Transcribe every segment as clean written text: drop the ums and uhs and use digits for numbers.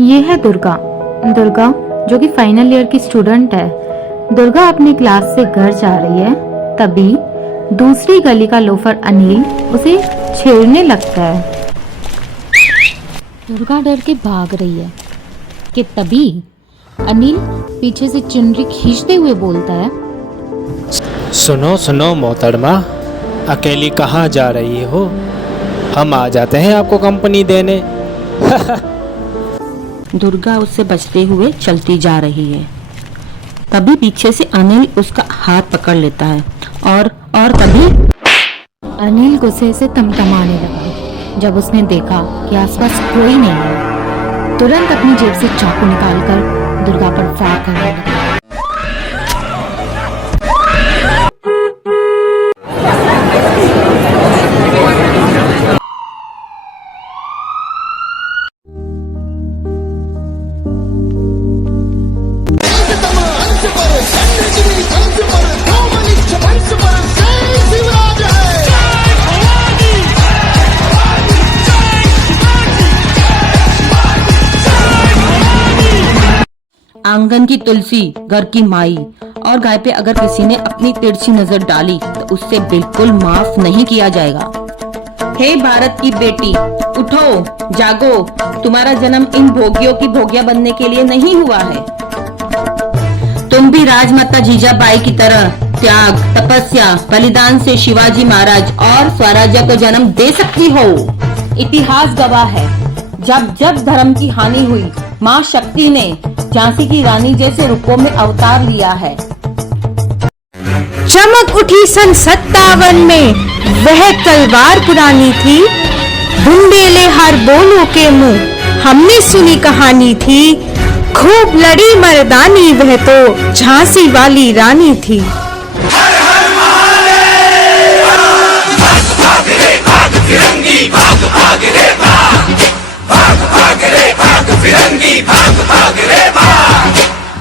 ये है दुर्गा। दुर्गा जो कि फाइनल ईयर की स्टूडेंट है। दुर्गा अपनी क्लास से घर जा रही है, तभी दूसरी गली का लोफर अनिल उसे छेड़ने लगता है। दुर्गा डर के भाग रही है कि तभी अनिल पीछे से चुनरी खींचते हुए बोलता है, सुनो सुनो मोहतरमा, अकेली कहाँ जा रही हो? हम आ जाते हैं आपको कंपनी देने। दुर्गा उससे बचते हुए चलती जा रही है। तभी पीछे से अनिल उसका हाथ पकड़ लेता है और तभी अनिल गुस्से से तमतमाने लगा। जब उसने देखा कि आसपास कोई नहीं है, तुरंत अपनी जेब से चाकू निकालकर दुर्गा पर फायर करने लगा। आंगन की तुलसी, घर की माई और गाय पे अगर किसी ने अपनी तिरछी नजर डाली तो उससे बिल्कुल माफ नहीं किया जाएगा। हे भारत की बेटी, उठो, जागो। तुम्हारा जन्म इन भोगियों की भोगिया बनने के लिए नहीं हुआ है। तुम भी राजमाता जीजाबाई की तरह त्याग, तपस्या, बलिदान से शिवाजी महाराज और स्वराज्य को जन्म दे सकती हो। इतिहास गवाह है, जब जब धर्म की हानि हुई, माँ शक्ति ने झांसी की रानी जैसे रूपों में अवतार लिया है। चमक उठी सन 57 में वह तलवार पुरानी थी, बुंदेले हर बोलों के मुंह हमने सुनी कहानी थी। खूब लड़ी मर्दानी वह तो झांसी वाली रानी थी।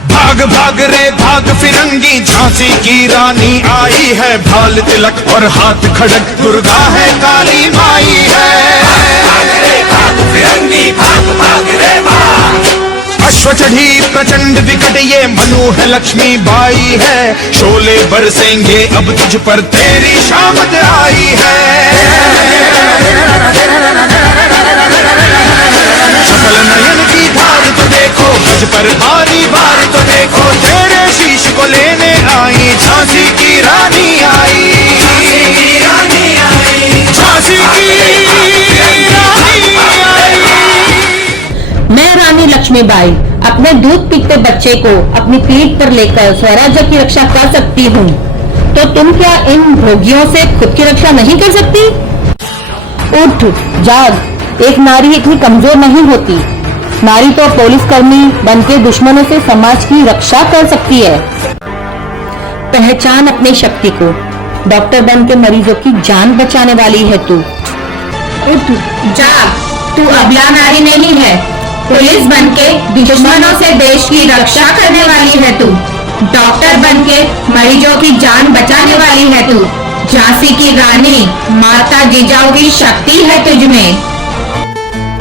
भाग भाग रे भाग फिरंगी, झांसी की रानी आई है। भाल तिलक और हाथ खड़क, दुर्गा है काली माई है। भाग रे भाग फिरंगी, भाग भाग रे भाग। अश्व चढ़ी प्रचंड विकट, ये मनु है लक्ष्मी बाई है। शोले बरसेंगे अब तुझ पर, तेरी शामत आई है। सकल नयन की धार तो देखो, गज पर भारी बार तो देखो। तेरे शीश को लेने आई झांसी की रानी आई। झांसी की रानी आई। मैं रानी लक्ष्मीबाई अपने दूध पीते बच्चे को अपनी पीठ पर लेकर स्वराज्य की रक्षा कर सकती हूँ, तो तुम क्या इन भोगियों से खुद की रक्षा नहीं कर सकती? उठ, जाग। एक नारी इतनी कमजोर नहीं होती। नारी तो पुलिसकर्मी बनके दुश्मनों से समाज की रक्षा कर सकती है। पहचान अपनी शक्ति को। डॉक्टर बनके मरीजों की जान बचाने वाली है तू। उठ, जाग। तू अबला नारी नहीं है। पुलिस बनके दुश्मनों से देश की रक्षा करने वाली है तू। डॉक्टर बनके मरीजों की जान बचाने वाली है तू। झांसी की रानी, माता जिजाऊ की शक्ति है तुझमें।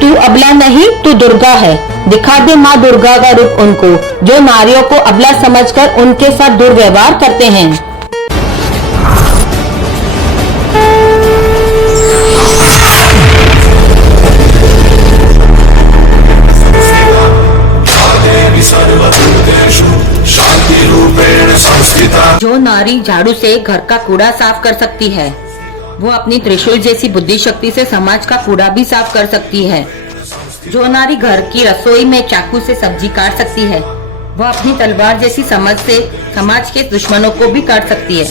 तू अबला नहीं, तू दुर्गा है। दिखा दे माँ दुर्गा का रूप उनको, जो नारियों को अबला समझकर उनके साथ दुर्व्यवहार करते हैं। जो नारी झाड़ू से घर का कूड़ा साफ कर सकती है, वो अपनी त्रिशूल जैसी बुद्धि शक्ति से समाज का कूड़ा भी साफ कर सकती है। जो नारी घर की रसोई में चाकू से सब्जी काट सकती है, वो अपनी तलवार जैसी समझ से समाज के दुश्मनों को भी काट सकती है।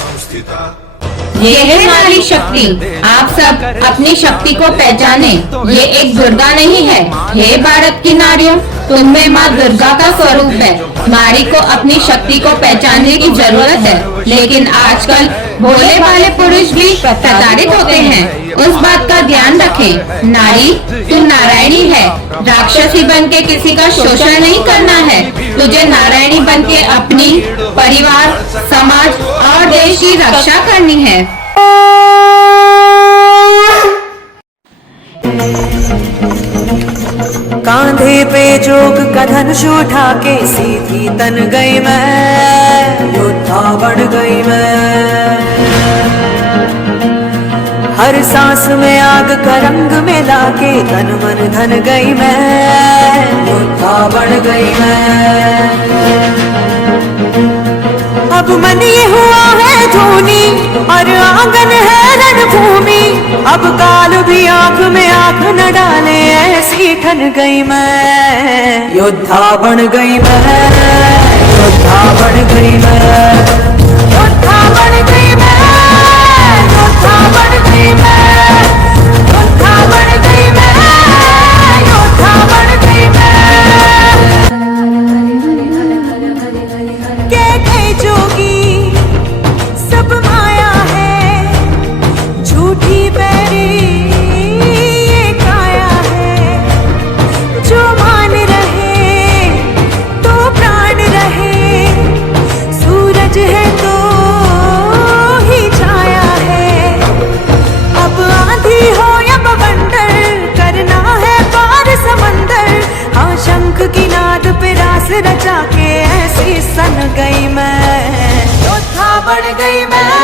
ये है नारी शक्ति। आप सब अपनी शक्ति को पहचाने। ये एक दुर्गा नहीं है। हे भारत की नारियों, तुम में माँ दुर्गा का स्वरूप है। नारी को अपनी शक्ति को पहचानने की जरूरत है, लेकिन आजकल भोले भाले पुरुष भी प्रताड़ित होते हैं। उस बात का ध्यान रखें। नारी, तू नारायणी है। राक्षसी बनके किसी का शोषण नहीं करना है। तुझे नारायणी बनके अपनी, परिवार, समाज और देश की रक्षा करनी है। कांधे पे जोग का धनुष उठा के सीधी तन गई मैं, योद्धा बन गई मैं। हर सांस में आग का रंग मिला के तन मन धन गई मैं, योद्धा बन गई मैं। अब मन ये हुआ है धोनी और आंगन है रणभूमि, अब काल भी आंख में आंख न डाले ऐसी ठन गई मैं, योद्धा बन गई मैं, योद्धा बन गई मैं, योद्धा बन गई मैं, योद्धा बन गई मैं, योद्धा बन गई मैं, योद्धा बन गई मैं। जोगी सब माया है, झूठी बैरी ये काया है, जो मान रहे तो प्राण रहे, सूरज है तो ही छाया है। अब आंधी हो या बवंडर, करना है पार समंदर, हाँ शंख की नाद पे रास रचा के ऐसी सन गई मैं, योद्धा बन गई मैं।